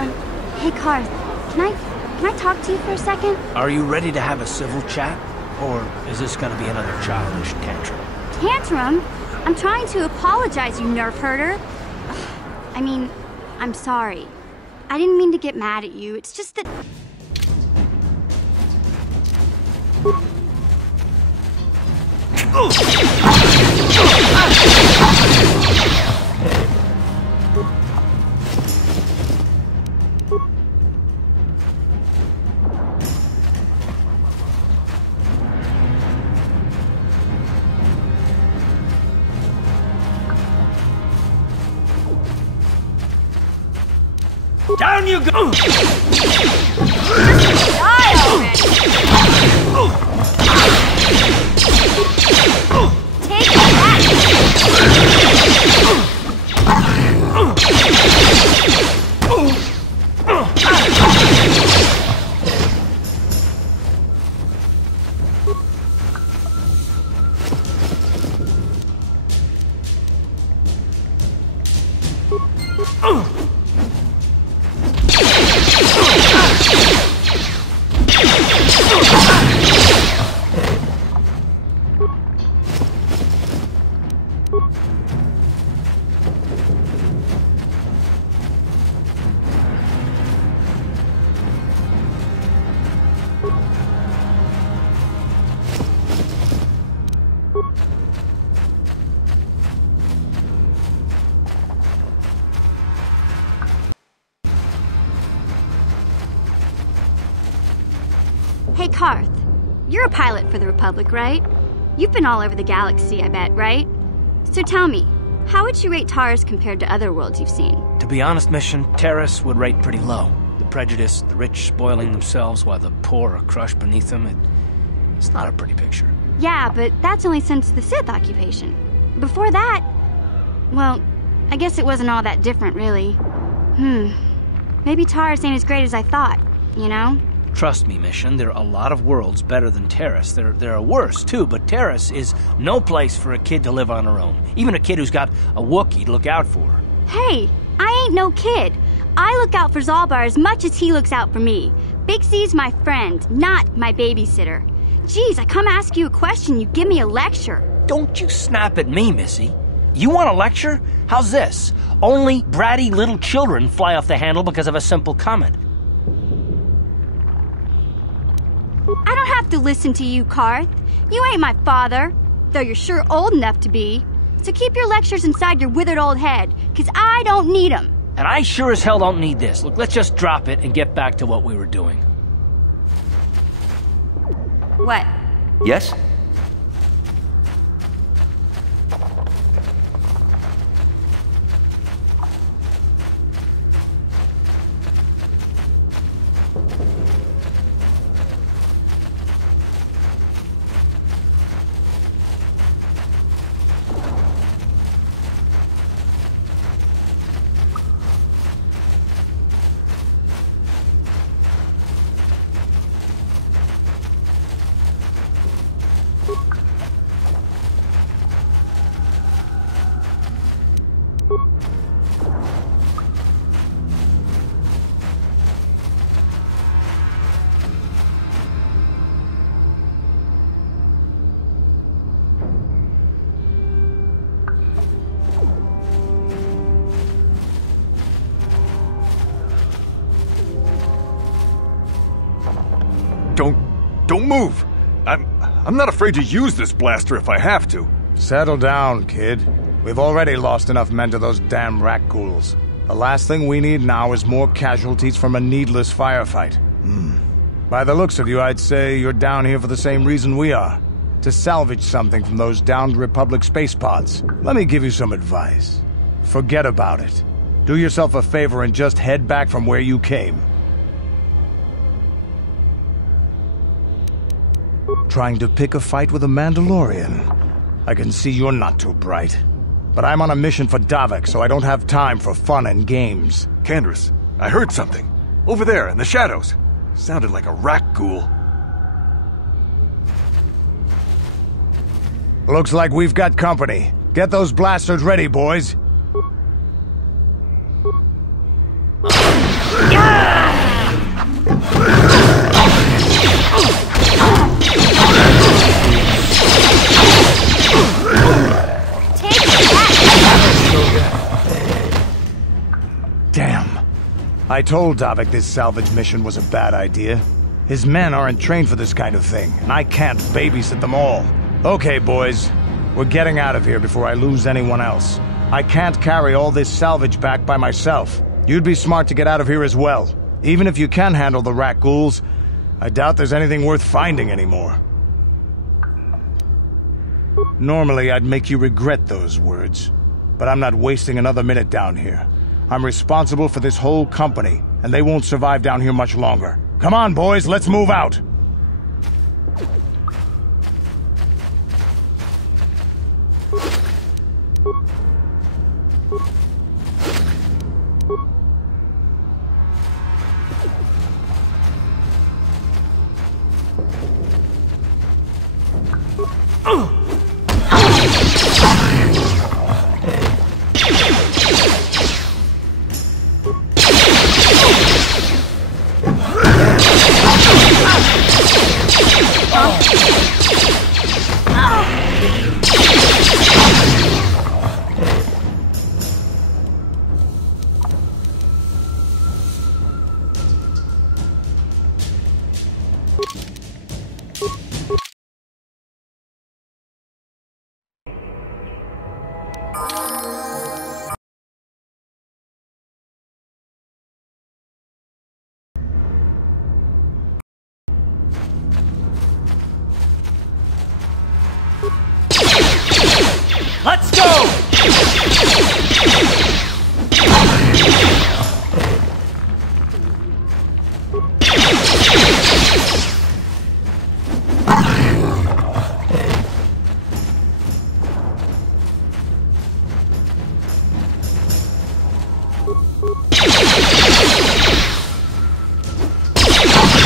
Hey Karth, can I talk to you for a second? Are you ready to have a civil chat? Or is this gonna be another childish tantrum? Tantrum? I'm trying to apologize, you nerf herder. I mean, I'm sorry. I didn't mean to get mad at you, it's just that... Down you go! Die already! Take that! Hey Karth, you're a pilot for the Republic, right? You've been all over the galaxy, I bet, right? So tell me, how would you rate Taurus compared to other worlds you've seen? To be honest, Mission, Terrace would rate pretty low. The prejudice, the rich spoiling themselves while the poor are crushed beneath them, it's not a pretty picture. Yeah, but that's only since the Sith occupation. Before that, well, I guess it wasn't all that different, really. Maybe Taurus ain't as great as I thought, you know? Trust me, Mission, there are a lot of worlds better than Terrace. There are worse, too, but Terrace is no place for a kid to live on her own. Even a kid who's got a Wookiee to look out for. Hey, I ain't no kid. I look out for Zalbar as much as he looks out for me. Big C's my friend, not my babysitter. Geez, I come ask you a question, you give me a lecture. Don't you snap at me, Missy. You want a lecture? How's this? Only bratty little children fly off the handle because of a simple comment. I don't have to listen to you, Karth. You ain't my father, though you're sure old enough to be. So keep your lectures inside your withered old head, 'cause I don't need 'em. And I sure as hell don't need this. Look, let's just drop it and get back to what we were doing. What? Yes? Don't move! I'm not afraid to use this blaster if I have to. Settle down, kid. We've already lost enough men to those damn rat ghouls. The last thing we need now is more casualties from a needless firefight. By the looks of you, I'd say you're down here for the same reason we are. To salvage something from those downed Republic space pods. Let me give you some advice. Forget about it. Do yourself a favor and just head back from where you came. Trying to pick a fight with a Mandalorian. I can see you're not too bright. But I'm on a mission for Davik, so I don't have time for fun and games. Candace, I heard something. Over there, in the shadows. Sounded like a rat ghoul. Looks like we've got company. Get those blasters ready, boys. Yeah! I told Davik this salvage mission was a bad idea. His men aren't trained for this kind of thing, and I can't babysit them all. Okay, boys. We're getting out of here before I lose anyone else. I can't carry all this salvage back by myself. You'd be smart to get out of here as well. Even if you can handle the rat ghouls, I doubt there's anything worth finding anymore. Normally, I'd make you regret those words, but I'm not wasting another minute down here. I'm responsible for this whole company, and they won't survive down here much longer. Come on, boys, let's move out! Let's go!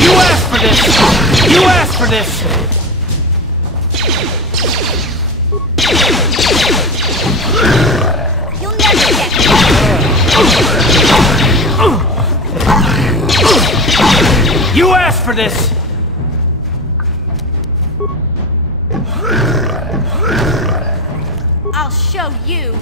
You asked for this! You asked for this! You asked for this! I'll show you!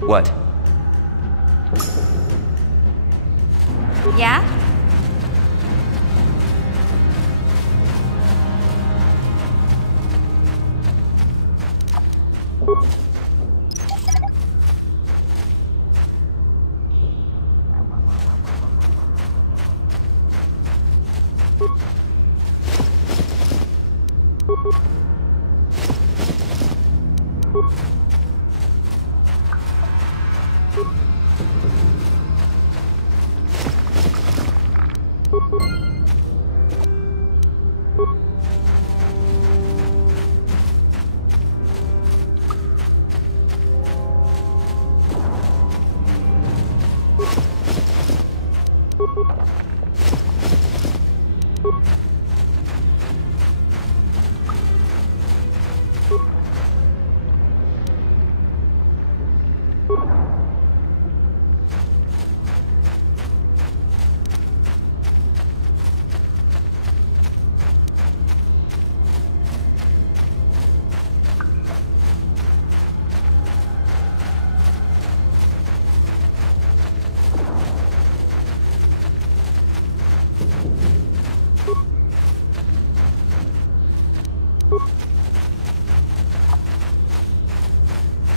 What? Yeah?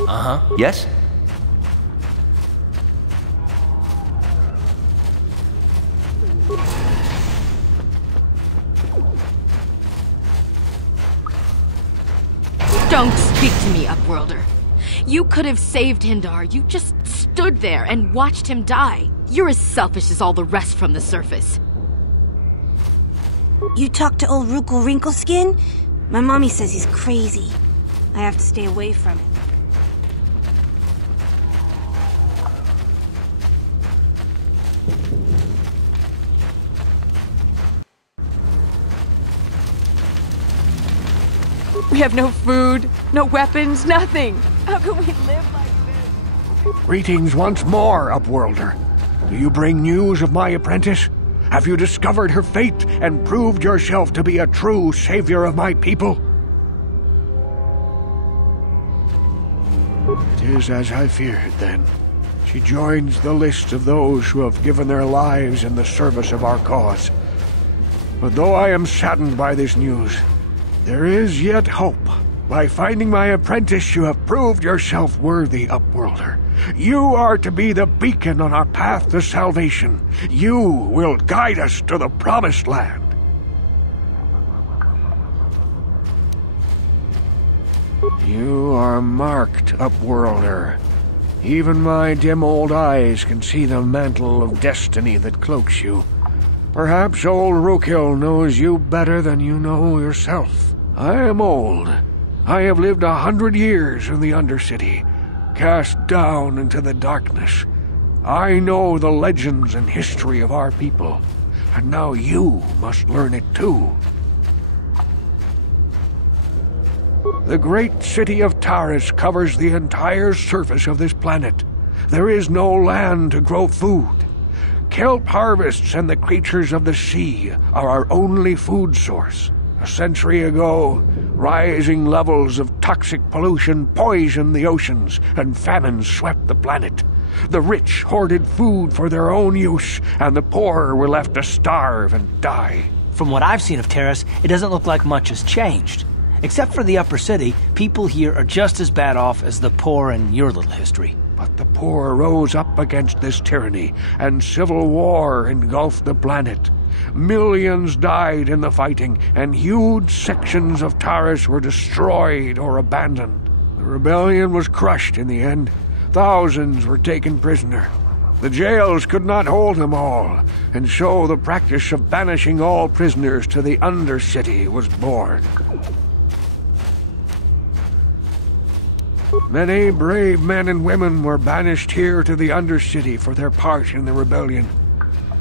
Uh-huh. Yes? Don't speak to me, Upworlder. You could have saved Hindar. You just stood there and watched him die. You're as selfish as all the rest from the surface. You talked to old Rukel Wrinkleskin? My mommy says he's crazy. I have to stay away from it. We have no food, no weapons, nothing. How can we live like this? Greetings once more, Upworlder. Do you bring news of my apprentice? Have you discovered her fate and proved yourself to be a true savior of my people? It is as I feared, then. She joins the list of those who have given their lives in the service of our cause. But though I am saddened by this news, there is yet hope. By finding my apprentice, you have proved yourself worthy, Upworlder. You are to be the beacon on our path to salvation. You will guide us to the Promised Land. You are marked, Upworlder. Even my dim old eyes can see the mantle of destiny that cloaks you. Perhaps old Rookhill knows you better than you know yourself. I am old. I have lived 100 years in the Undercity, cast down into the darkness. I know the legends and history of our people, and now you must learn it too. The great city of Taris covers the entire surface of this planet. There is no land to grow food. Kelp harvests and the creatures of the sea are our only food source. A century ago, rising levels of toxic pollution poisoned the oceans, and famine swept the planet. The rich hoarded food for their own use, and the poor were left to starve and die. From what I've seen of Taris, it doesn't look like much has changed. Except for the upper city, people here are just as bad off as the poor in your little history. But the poor rose up against this tyranny, and civil war engulfed the planet. Millions died in the fighting, and huge sections of Taris were destroyed or abandoned. The rebellion was crushed in the end. Thousands were taken prisoner. The jails could not hold them all, and so the practice of banishing all prisoners to the Undercity was born. Many brave men and women were banished here to the Undercity for their part in the rebellion.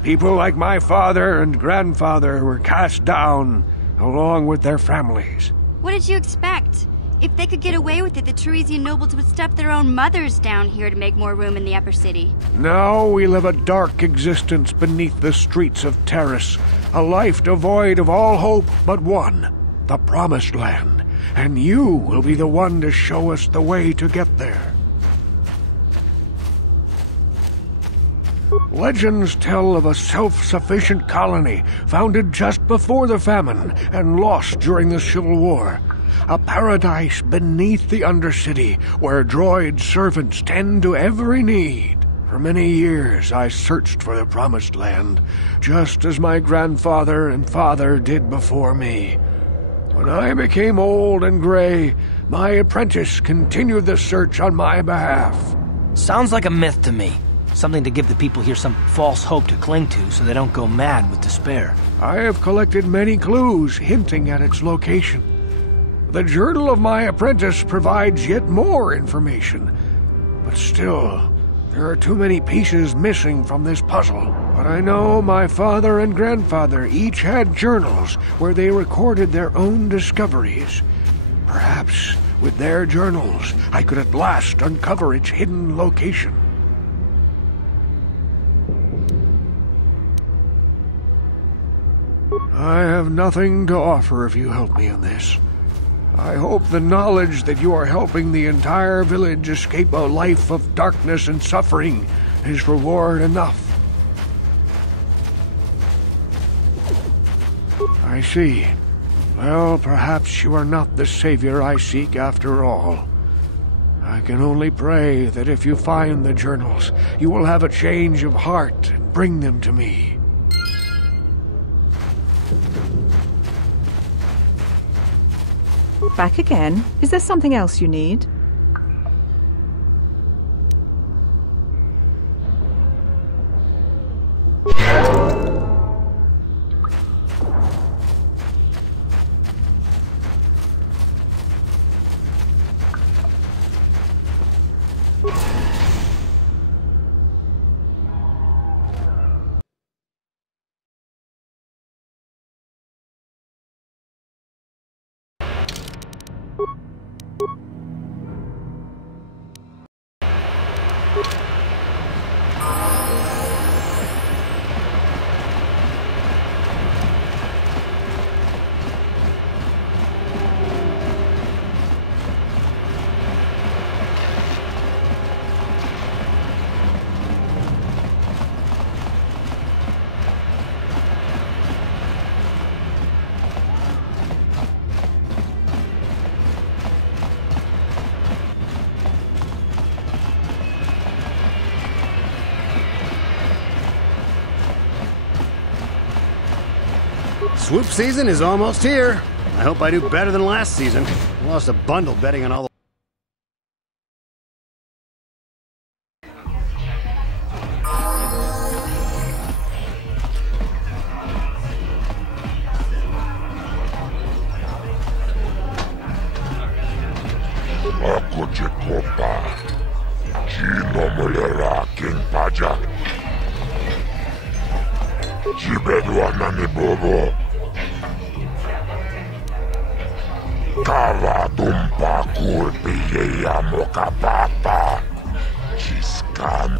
People like my father and grandfather were cast down, along with their families. What did you expect? If they could get away with it, the Teresian nobles would stuff their own mothers down here to make more room in the upper city. Now we live a dark existence beneath the streets of Taris, a life devoid of all hope but one, the Promised Land. And you will be the one to show us the way to get there. Legends tell of a self-sufficient colony founded just before the famine and lost during the Civil War. A paradise beneath the Undercity where droid servants tend to every need. For many years I searched for the Promised Land, just as my grandfather and father did before me. When I became old and gray, my apprentice continued the search on my behalf. Sounds like a myth to me. Something to give the people here some false hope to cling to so they don't go mad with despair. I have collected many clues hinting at its location. The journal of my apprentice provides yet more information. But still, there are too many pieces missing from this puzzle. But I know my father and grandfather each had journals where they recorded their own discoveries. Perhaps with their journals, I could at last uncover its hidden location. I have nothing to offer if you help me in this. I hope the knowledge that you are helping the entire village escape a life of darkness and suffering is reward enough. I see. Well, perhaps you are not the savior I seek after all. I can only pray that if you find the journals, you will have a change of heart and bring them to me. Back again? Is there something else you need? Swoop season is almost here. I hope I do better than last season. I lost a bundle betting on all the... Ako je kopa. Kino mulera king pajak. Jibedwana ni bobo. Kava tumpa kulpi ya moka papa. Chiskan.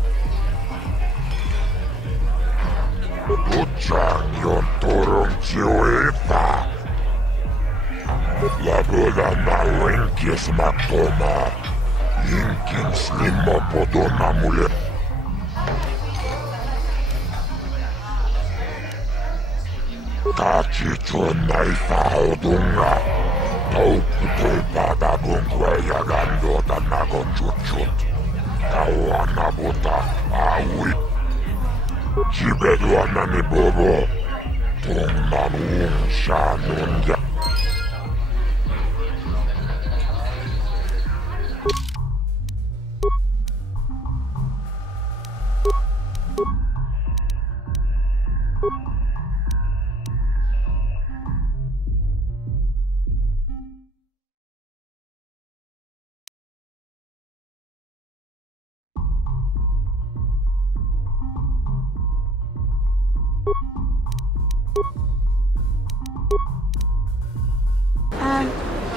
Uchang yon turong chiwepa. Laboda na winkis makoma. Yinkin slimo podona mule. Kachicho naifa odunga. Tauputol pada bungwe ya gandota nagon chut. Kawana buta awi. Jibedwana ni bobo. Tungman shanun ya.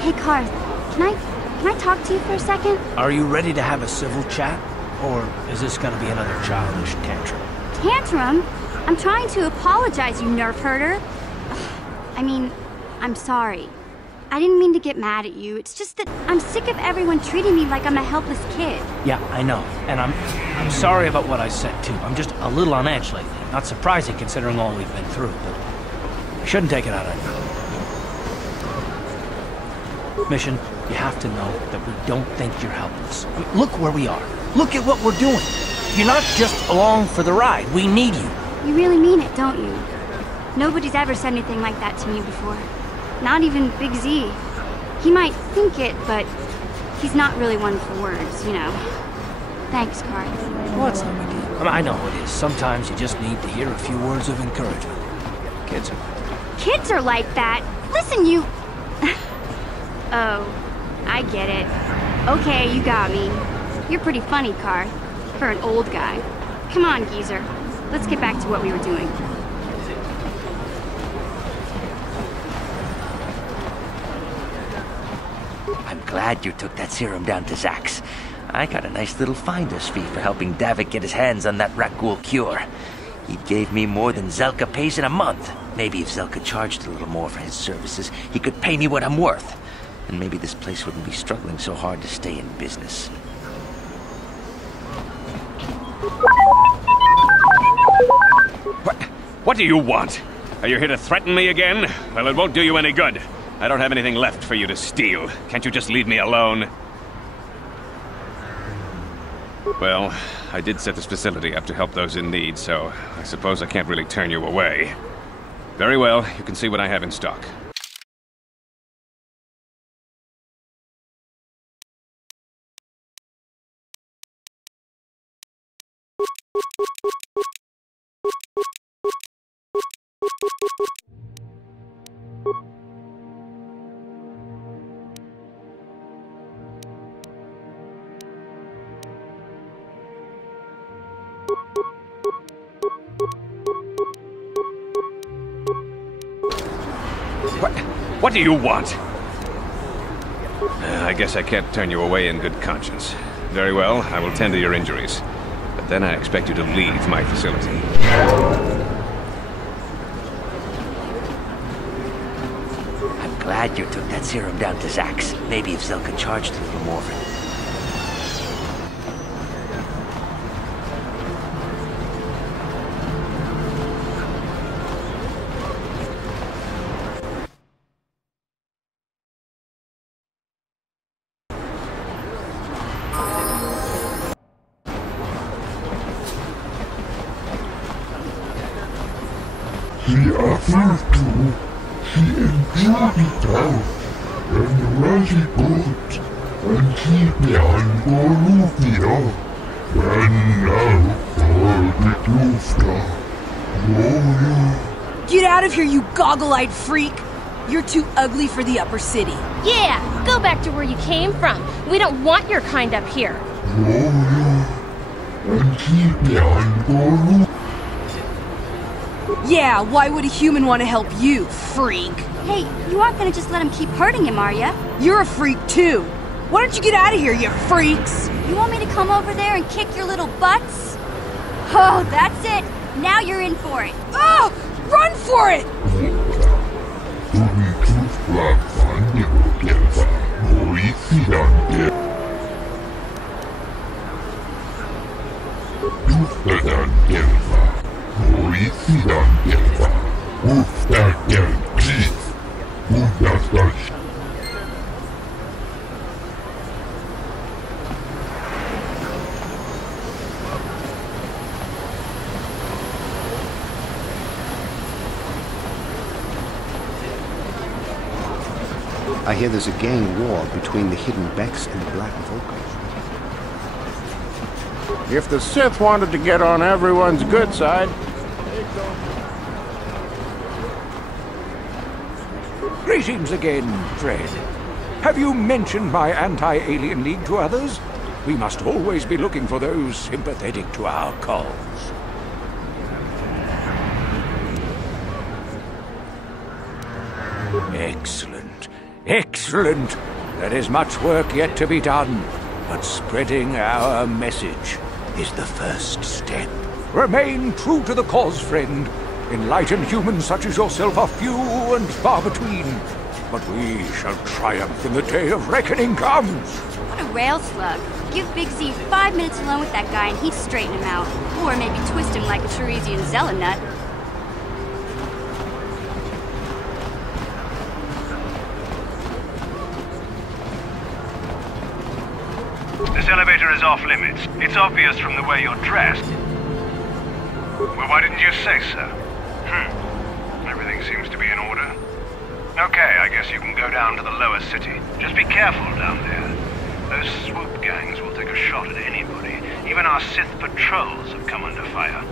Hey, Karth, can I talk to you for a second? Are you ready to have a civil chat? Or is this gonna be another childish tantrum? Tantrum? I'm trying to apologize, you nerf herder. I mean, I'm sorry. I didn't mean to get mad at you. It's just that I'm sick of everyone treating me like I'm a helpless kid. Yeah, I know. And I'm sorry about what I said, too. I'm just a little on edge lately. Not surprising considering all we've been through, but I shouldn't take it out on you. Mission, you have to know that we don't think you're helpless. I mean, look where we are. Look at what we're doing. You're not just along for the ride. We need you. You really mean it, don't you? Nobody's ever said anything like that to me before. Not even Big Z. He might think it, but he's not really one for words, you know. Thanks, Karth. Well, it's no big deal. I mean, I know it is. Sometimes you just need to hear a few words of encouragement. Kids are... Kids are like that. Listen, you... Oh, I get it. Okay, you got me. You're pretty funny, Karth, for an old guy. Come on, geezer. Let's get back to what we were doing. I'm glad you took that serum down to Zach's. I got a nice little finder's fee for helping Davik get his hands on that Rakghoul cure. He gave me more than Zelka pays in a month. Maybe if Zelka charged a little more for his services, he could pay me what I'm worth. And maybe this place wouldn't be struggling so hard to stay in business. What do you want? Are you here to threaten me again? Well, it won't do you any good. I don't have anything left for you to steal. Can't you just leave me alone? Well, I did set this facility up to help those in need, so I suppose I can't really turn you away. Very well, you can see what I have in stock. What do you want? I guess I can't turn you away in good conscience. Very well, I will tend to your injuries. But then I expect you to leave my facility. I'm glad you took that serum down to Zach's. Maybe if Zelka charged a little more for it. He offered to Get out of here, you goggle-eyed freak! You're too ugly for the upper city. Yeah, go back to where you came from. We don't want your kind up here. Yeah, why would a human want to help you, freak? Hey, you aren't gonna just let him keep hurting him, are ya? You're a freak too. Why don't you get out of here, you freaks? You want me to come over there and kick your little butts? Oh, that's it. Now you're in for it. Oh! Run for it! I hear there's a gang war between the Hidden Becks and the Black Volkers. If the Sith wanted to get on everyone's good side, Greetings again, Fred. Have you mentioned my anti-alien league to others? We must always be looking for those sympathetic to our cause. Excellent. Excellent. There is much work yet to be done, but spreading our message is the first step. Remain true to the cause, friend. Enlightened humans such as yourself are few and far between, but we shall triumph when the day of reckoning comes. What a rail slug. Give Big Z 5 minutes alone with that guy and he'd straighten him out. Or maybe twist him like a Teresian Zelenut. This elevator is off limits. It's obvious from the way you're dressed. Well, why didn't you say so? Everything seems to be in order. Okay, I guess you can go down to the lower city. Just be careful down there. Those swoop gangs will take a shot at anybody. Even our Sith patrols have come under fire.